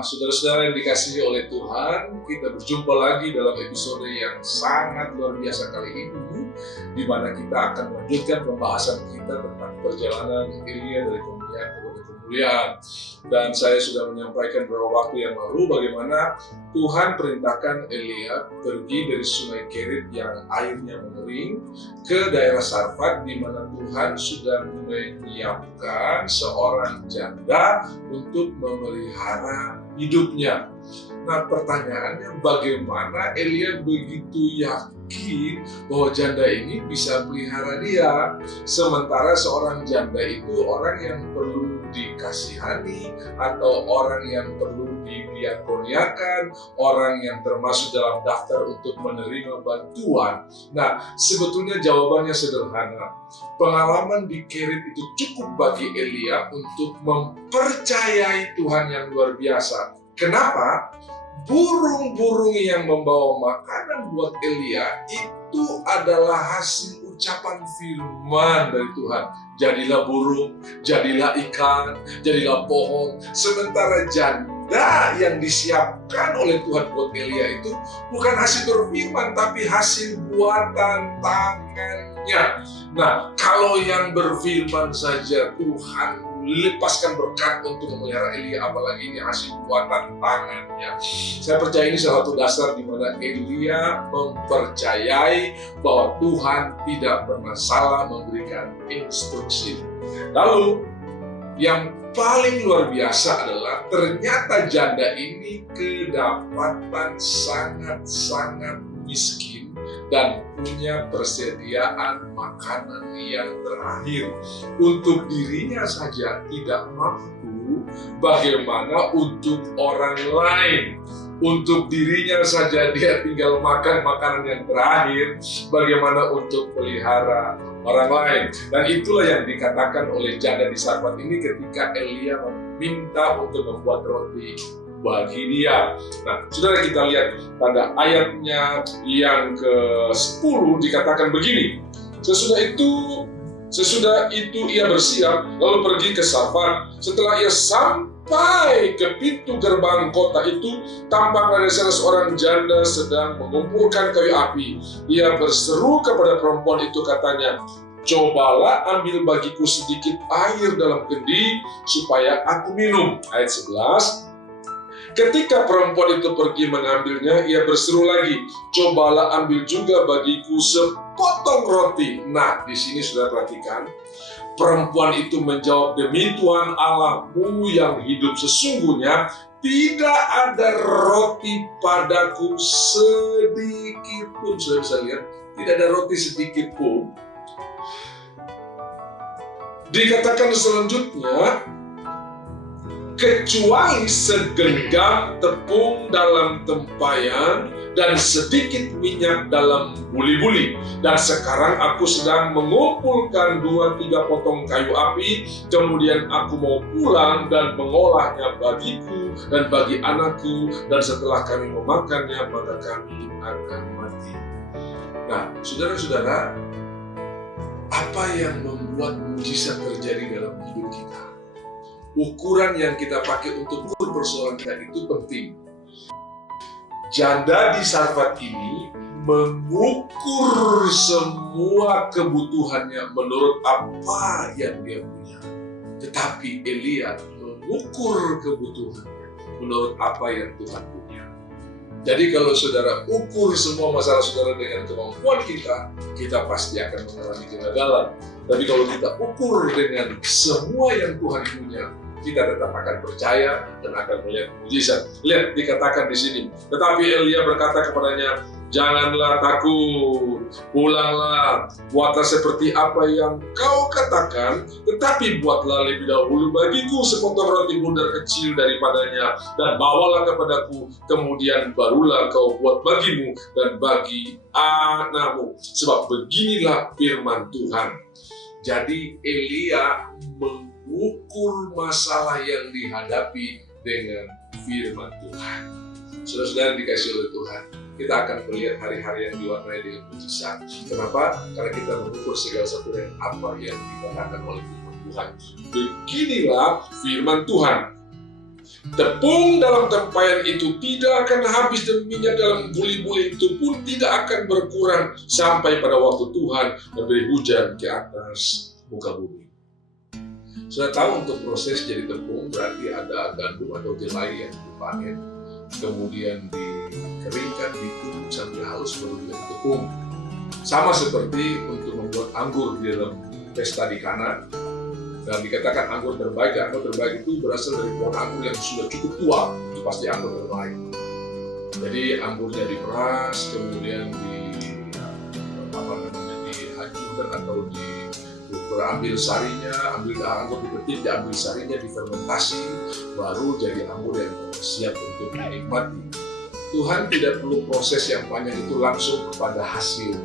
Saudara-saudara yang dikasihi oleh Tuhan, kita berjumpa lagi dalam episode yang sangat luar biasa kali ini, di mana kita akan melanjutkan pembahasan kita tentang perjalanan Elia dari kemuliaan kepada kemuliaan. Dan saya sudah menyampaikan beberapa waktu yang lalu bagaimana Tuhan perintahkan Elia pergi dari sungai Kerit yang airnya mengering ke daerah Sarfat, di mana Tuhan sudah menyiapkan seorang janda untuk memelihara hidupnya. Nah, pertanyaannya, bagaimana Elia begitu yakin bahwa janda ini bisa pelihara dia, sementara seorang janda itu orang yang perlu dikasihani atau orang yang perlu didiakoniakan, orang yang termasuk dalam daftar untuk menerima bantuan. Nah, sebetulnya jawabannya sederhana. Pengalaman di Kerit itu cukup bagi Elia untuk mempercayai Tuhan yang luar biasa. Kenapa? Burung-burung yang membawa makanan buat Elia itu adalah hasil ucapan firman dari Tuhan. Jadilah burung, jadilah ikan, jadilah pohon. Sementara janda yang disiapkan oleh Tuhan buat Elia itu bukan hasil berfirman, tapi hasil buatan tangannya. Nah, kalau yang berfirman saja Tuhan lepaskan berkat untuk memelihara Elia, apalagi ini hasil buatan tangannya. Saya percaya ini salah satu dasar di mana Elia mempercayai bahwa Tuhan tidak pernah salah memberikan instruksi. Lalu yang paling luar biasa adalah ternyata janda ini kedapatan sangat-sangat miskin dan punya persediaan makanan yang terakhir. Untuk dirinya saja tidak mampu, bagaimana untuk orang lain? Untuk dirinya saja dia tinggal makan makanan yang terakhir, bagaimana untuk pelihara orang lain? Dan itulah yang dikatakan oleh janda di Sarfat ini ketika Elia meminta untuk membuat roti bagi dia. Nah, saudara, kita lihat pada ayatnya yang ke-10 dikatakan begini. Sesudah itu ia bersiap lalu pergi ke Sarfat. Setelah ia sampai ke pintu gerbang kota itu, tampaklah dari sana seorang janda sedang mengumpulkan kayu api. Ia berseru kepada perempuan itu, katanya, "Cobalah ambil bagiku sedikit air dalam kendi supaya aku minum." Ayat 11. Ketika perempuan itu pergi mengambilnya, ia berseru lagi, "Cobalah ambil juga bagiku sepotong roti." Nah, di sini sudah perhatikan, perempuan itu menjawab, "Demi Tuhan Allahmu yang hidup sesungguhnya, tidak ada roti padaku sedikit pun." Sudah bisa lihat, tidak ada roti sedikit pun. Dikatakan selanjutnya, kecuali segenggam tepung dalam tempayan dan sedikit minyak dalam buli-buli. Dan sekarang aku sedang mengumpulkan 2-3 potong kayu api, kemudian aku mau pulang dan mengolahnya bagiku dan bagi anakku, dan setelah kami memakannya, maka kami akan mati. Nah, saudara-saudara, apa yang membuat mujizat terjadi dalam hidup kita? Ukuran yang kita pakai untuk ukur persoalan kita itu penting. Janda di Sarfat ini mengukur semua kebutuhannya menurut apa yang dia punya. Tetapi Elia mengukur kebutuhannya menurut apa yang Tuhan punya. Jadi kalau saudara ukur semua masalah saudara dengan kemampuan kita pasti akan mengalami kegagalan. Tapi kalau kita ukur dengan semua yang Tuhan punya, kita tetap akan percaya dan akan melihat mujizat. Lihat, dikatakan di sini. Tetapi Elia berkata kepadanya, "Janganlah takut, pulanglah, buatlah seperti apa yang kau katakan, tetapi buatlah lebih dahulu bagiku sepotong roti bundar kecil daripadanya, dan bawalah kepadaku, kemudian barulah kau buat bagimu dan bagi anakmu, sebab beginilah firman Tuhan." Jadi Elia mengukur masalah yang dihadapi dengan firman Tuhan. Saudara-saudara dikasih oleh Tuhan, kita akan melihat hari-hari yang diwarnai dengan mujizat. Kenapa? Karena kita mengukur segala sesuatu dengan apa yang dikatakan oleh firman Tuhan. Beginilah firman Tuhan. Tepung dalam tempayan itu tidak akan habis dan minyak dalam buli-buli itu pun tidak akan berkurang sampai pada waktu Tuhan memberi hujan ke atas muka bumi. Sudah tahu untuk proses jadi tepung berarti ada gandum atau jelai yang dipanen, kemudian dikeringkan, ditumbuk sampai halus baru menjadi tepung. Sama seperti untuk membuat anggur di dalam pesta di Kana. Dan dikatakan anggur terbaik itu berasal dari pohon anggur yang sudah cukup tua, itu pasti anggur terbaik. Jadi anggurnya diperas, kemudian dihancurkan atau diambil sarinya, ambil anggur dipetik, diambil sarinya, difermentasi, baru jadi anggur yang siap untuk dinikmati. Tuhan tidak perlu proses yang panjang itu langsung kepada hasil.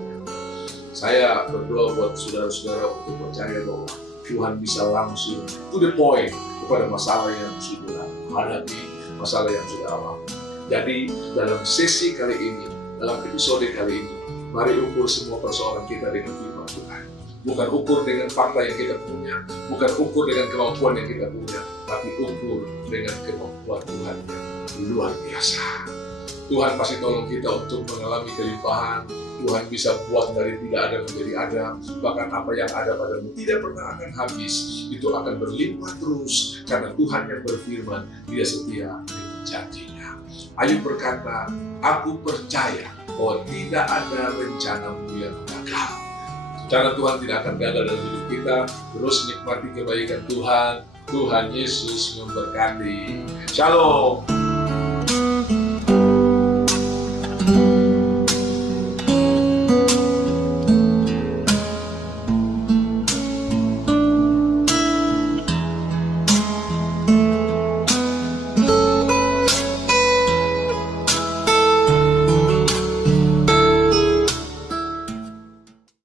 Saya berdoa buat saudara-saudara untuk percaya bahwa Tuhan bisa langsung to the point kepada masalah yang sudah hadapi, masalah yang sudah alami. Jadi dalam sesi kali ini, dalam episode kali ini, mari ukur semua persoalan kita dengan firman Tuhan. Bukan ukur dengan fakta yang kita punya, bukan ukur dengan kemampuan yang kita punya, tapi ukur dengan kemampuan Tuhan yang luar biasa. Tuhan pasti tolong kita untuk mengalami kelimpahan. Tuhan bisa buat dari tidak ada menjadi ada, bahkan apa yang ada padamu tidak pernah akan habis, itu akan berlimpah terus, karena Tuhan yang berfirman, Dia setia dengan janjinya. Ayub berkata, aku percaya bahwa tidak ada rencanamu yang gagal. Rencana Tuhan tidak akan gagal dalam hidup kita. Terus nikmati kebaikan Tuhan. Tuhan Yesus memberkati. Shalom.